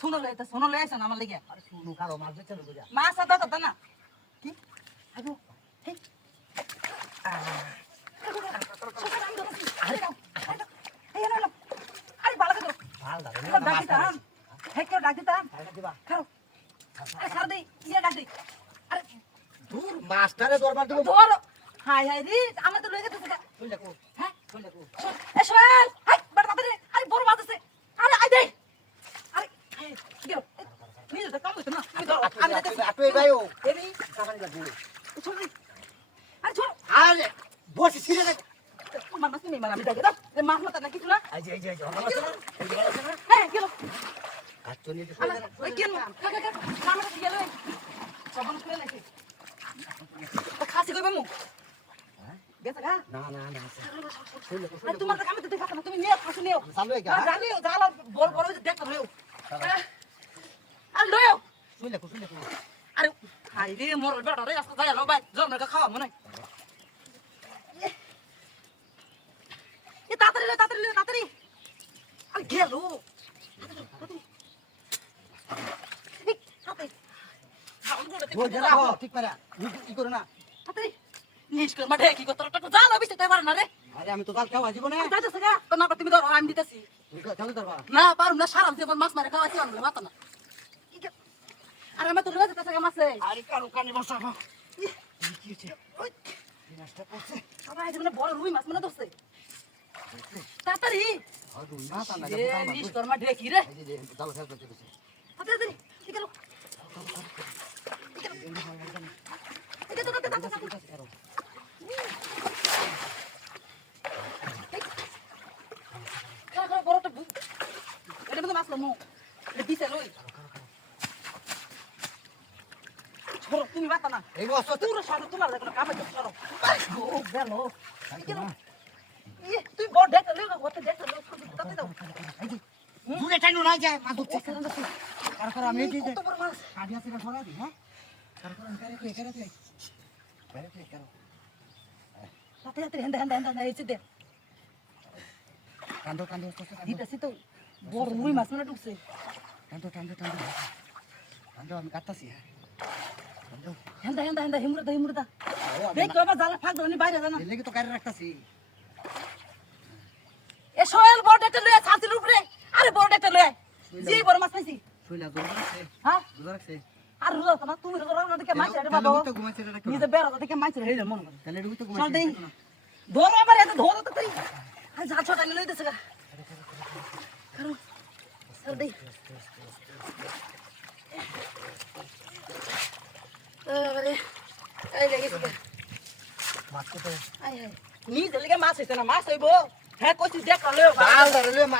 শোনো লই আইছেন আমার লাগিয়া আরে শুনু কারো মাছ বেচে নেবো যা। মাছ আদা কথা না কি আগো হেই আরে বালা কত ভাল দাও ডাক দিতাম হে কেউ ডাক দিতাম এটা দিবা। খাও আরে খার দেই ইয়া ডাক দেই আরে দূর মাছটারে দরবার দেবো। ধর হাই হাই রে আমরা তো লই গেছে শুনলে কো হ্যাঁ শুনলে কো এ সোহেল হাই বড় বাবা আরে বড় মাছ আছে আরে আই দেই আরে কি গেল নিজে তো কাম হইতো না আমি ধর আমি যাইতেছি আটু এই ভাইও এবি সাবানি লাগবে। ছোট আরে ছোট আরে বসে ছিড়ে দে। মাছ মাছ নেই মারা আমি দেখে দাও মাছ মাথা না কিছু না এই যে ভালো আছে না? এই যে ভালো আছে না? হ্যাঁ গেল কাজ চলিয়ে দে। ওই কেন কাকা মামাটা গেল সবন করে নাকি খাসি কইবা মু গেছে গা না না না শুনলে কো আর তোমার কামে তো দেখা না তুমি নিয়ে খাসি নিও চালু হয়ে গা। জানিও জালা বড় বড় দেখো লও আর লও শুনলে কো আরে হাই রে মোর বেটা রে আস্তে যায় লো ভাই জোর না খাওয়া মনে এ তাড়াতাড়ি আরে গেল বল যা রাখো ঠিক পারা ই করো না। তাড়াতাড়ি নিষ্কর মাঠে কি করতে টাকা জাল অবশ্যই তাই পারে না রে আরে আমি তো কাল খাওয়া জীবনে যাইতেছে গা তো না তুমি ধরো আমি দিতেছি তুই চালু ধরবা। না পারুম না সারা জীবন মাছ মারে খাওয়াছি আমরা মাথা না আরে আমি তো রোজ যেতেছে গা মাছে আরে কারো কানে বসাবো। কি হচ্ছে? ওই এই মাছটা পড়ছে। সবাই মানে বড় রুই মাছ মনে ধরছে তাড়াতাড়ি আর দুই মাছ আর না এ নিষ্কর মাঠে কি রে এই যে জাল ফেলতে চলেছে। তাড়াতাড়ি কি গেল এটা তো খারাপ বড়টা এটা মধ্যে মাছ লমু এটা দিছে লই ছোট তুমি বাতা না এই বস পুরো সারা তোমার দেখো কামে করো ও গেল খাই কেন না। তুই বড় দেখ লই ওতে দেখ লই তাতে দাও এই যে দূরে টাইনো না যায় মাছ ধরছে। কত কার আমি এই যে বড় মাছ কাটি আছে না ছড়া দি হ্যাঁ কার করে কারো তাতে হেন্দা এই দে কান্দো দিতেছি তো বড় রুই মাছ মানে ঢুকছে কান্দো আমি কাটতাছি কান্দো হেন্দা হিমুরদা দেখ বাবা জালা ফাঁক ধরে বাইরে জানা এর লাগি তো কাটে রাখতাছি। এ সোহেল বড় একটা লয়ে ছাতির উপরে আরে বড় একটা লয়ে জি বড় মাছ পাইছি শুইলা দূর রাখছে হ্যাঁ দূর রাখছে আর রুজা না তুমি রুজা না দেখে মাছ রে বাবা তো ঘুমাইছে রে রাখো নিজে বেড়া দেখে মাছ রে হেলে মন করে তাহলে রুই তো চল ঘুমাইছে দেই ধরো আবার এত ধরো তো তুই আর যা ছটা লই দেছে গা করো চল দেই আরে এই দেখি তো মাছ তো আয় নিজে লেগে মাছ হইছে না মাছ হইবো হ্যাঁ কইছিস দেখ লইও জাল ধরে লয়ে মাছ